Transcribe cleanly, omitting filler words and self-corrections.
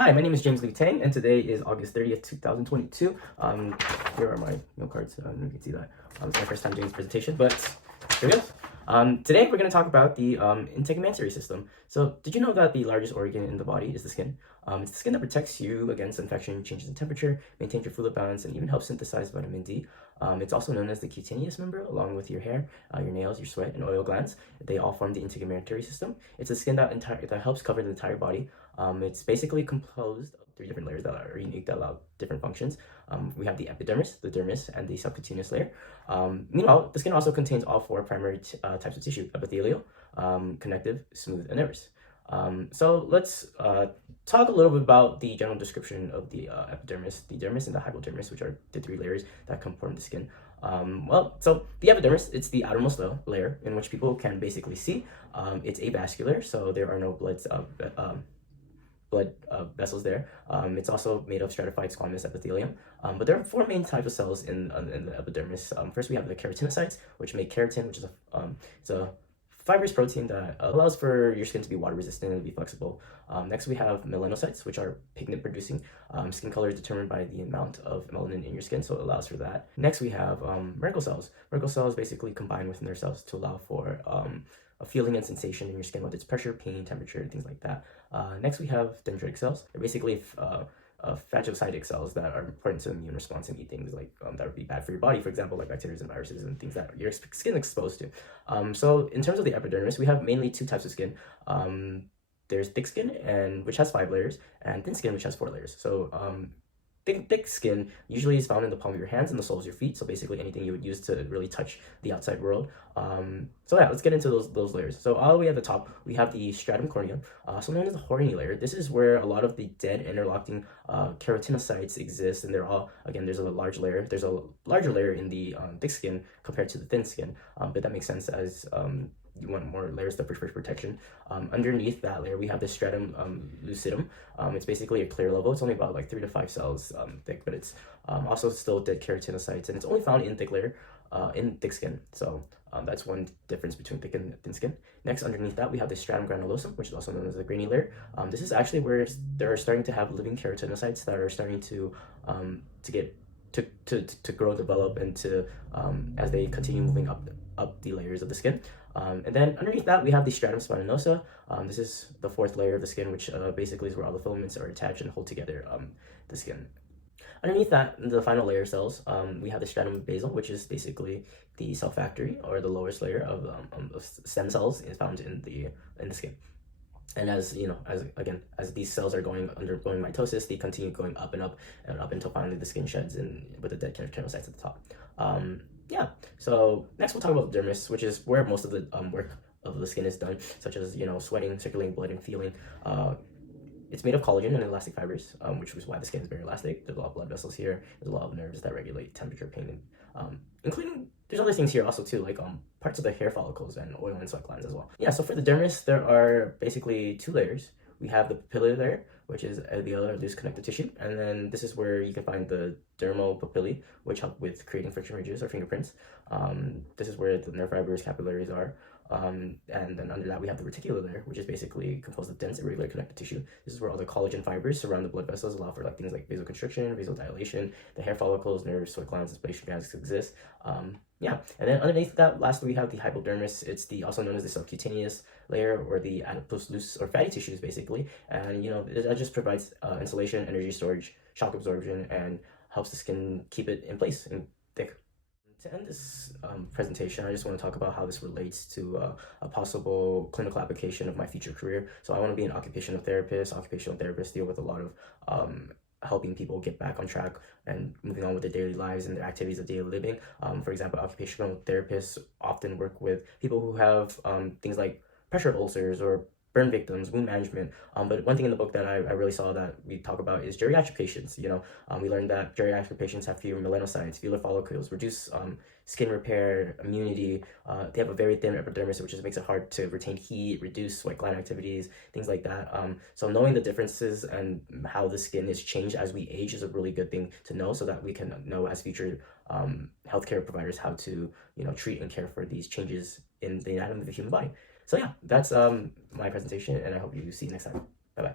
Hi, my name is James Lee Tang, and today is August 30th, 2022. Here are my note cards. You can see that. It's my first time doing this presentation, but here we go. Today we're going to talk about the integumentary system. So, did you know that the largest organ in the body is the skin? It's the skin that protects you against infection, changes in temperature, maintains your fluid balance, and even helps synthesize vitamin D. It's also known as the cutaneous member, along with your hair, your nails, your sweat, and oil glands. They all form the integumentary system. It's the skin that helps cover the entire body. It's basically composed of three different layers that are unique that allow different functions. We have the epidermis, the dermis, and the subcutaneous layer. Meanwhile, the skin also contains all four primary types of tissue: epithelial, connective, smooth, and nervous. So let's talk a little bit about the general description of the epidermis, the dermis, and the hypodermis, which are the three layers that form the skin. So the epidermis, it's the outermost layer in which people can basically see. It's avascular, so there are no blood vessels there. It's also made of stratified squamous epithelium. But there are four main types of cells in the epidermis. First, we have the keratinocytes, which make keratin, which is it's a fibrous protein that allows for your skin to be water resistant and be flexible. Next, we have melanocytes, which are pigment producing. Skin color is determined by the amount of melanin in your skin, so it allows for that. Next, we have Merkel cells. Merkel cells basically combine with nerve cells to allow for a feeling and sensation in your skin, whether it's pressure, pain, temperature, things like that. Next, we have dendritic cells. They're basically phagocytic cells that are important to immune response and eat things like that would be bad for your body, for example, like bacteria and viruses and things that your skin is exposed to. So in terms of the epidermis, we have mainly two types of skin. There's thick skin, which has 5 layers, and thin skin, which has 4 layers. So thick skin usually is found in the palm of your hands and the soles of your feet, so basically anything you would use to really touch the outside world. So yeah, let's get into those layers. So all the way at the top, we have the stratum corneum, also known as the horny layer. This is where a lot of the dead interlocking keratinocytes exist, and they're all, again, there's a large layer. There's a larger layer in the thick skin compared to the thin skin, but that makes sense as you want more layers for protection. Underneath that layer, we have the stratum lucidum. It's basically a clear level. It's only about like 3 to 5 cells thick, but it's also still dead keratinocytes, and it's only found in thick skin. So that's one difference between thick and thin skin. Next, underneath that, we have the stratum granulosum, which is also known as the grainy layer. This is actually where they're starting to have living keratinocytes that are starting to grow and develop, and to as they continue moving up the layers of the skin. And then underneath that, we have the stratum spinosa. This is the 4th layer of the skin, which basically is where all the filaments are attached and hold together the skin. Underneath that, the final layer cells, we have the stratum basal, which is basically the cell factory, or the lowest layer of stem cells is found in the skin. And as you know, as these cells are undergoing mitosis, they continue going up and up and up until finally the skin sheds with the dead keratinocytes at the top. Yeah, so next we'll talk about the dermis, which is where most of the work of the skin is done, such as, sweating, circulating blood, and feeling. It's made of collagen and elastic fibers, which is why the skin is very elastic. There's a lot of blood vessels here. There's a lot of nerves that regulate temperature, pain, and including, there's other things here also too, like parts of the hair follicles and oil and sweat glands as well. Yeah, so for the dermis, there are basically 2 layers. We have the papillary layer, which is alveolar loose connective tissue, and then this is where you can find the dermal papillae, which help with creating friction ridges or fingerprints. This is where the nerve fibers, capillaries are. And then under that, we have the reticular layer, which is basically composed of dense irregular connective tissue. This is where all the collagen fibers surround the blood vessels, allow for things like vasoconstriction, vasodilation. The hair follicles, nerves, sweat glands, and spatial glands exist. Yeah, and then underneath that, lastly, we have the hypodermis. It's also known as the subcutaneous layer, or the adipose loose or fatty tissues, basically. And that just provides insulation, energy storage, shock absorption, and helps the skin keep it in place and thick. To end this presentation, I just want to talk about how this relates to a possible clinical application of my future career. So I want to be an occupational therapist. Occupational therapists deal with a lot of helping people get back on track and moving on with their daily lives and their activities of daily living. For example, occupational therapists often work with people who have things like pressure ulcers or burn victims, wound management. But one thing in the book that I really saw that we talk about is geriatric patients. We learned that geriatric patients have fewer melanocytes, fewer follicles, reduce skin repair, immunity. They have a very thin epidermis, which makes it hard to retain heat, reduce sweat gland activities, things like that. So knowing the differences and how the skin is changed as we age is a really good thing to know, so that we can know as future healthcare providers how to treat and care for these changes in the anatomy of the human body. So yeah, that's my presentation, and I hope you see you next time. Bye-bye.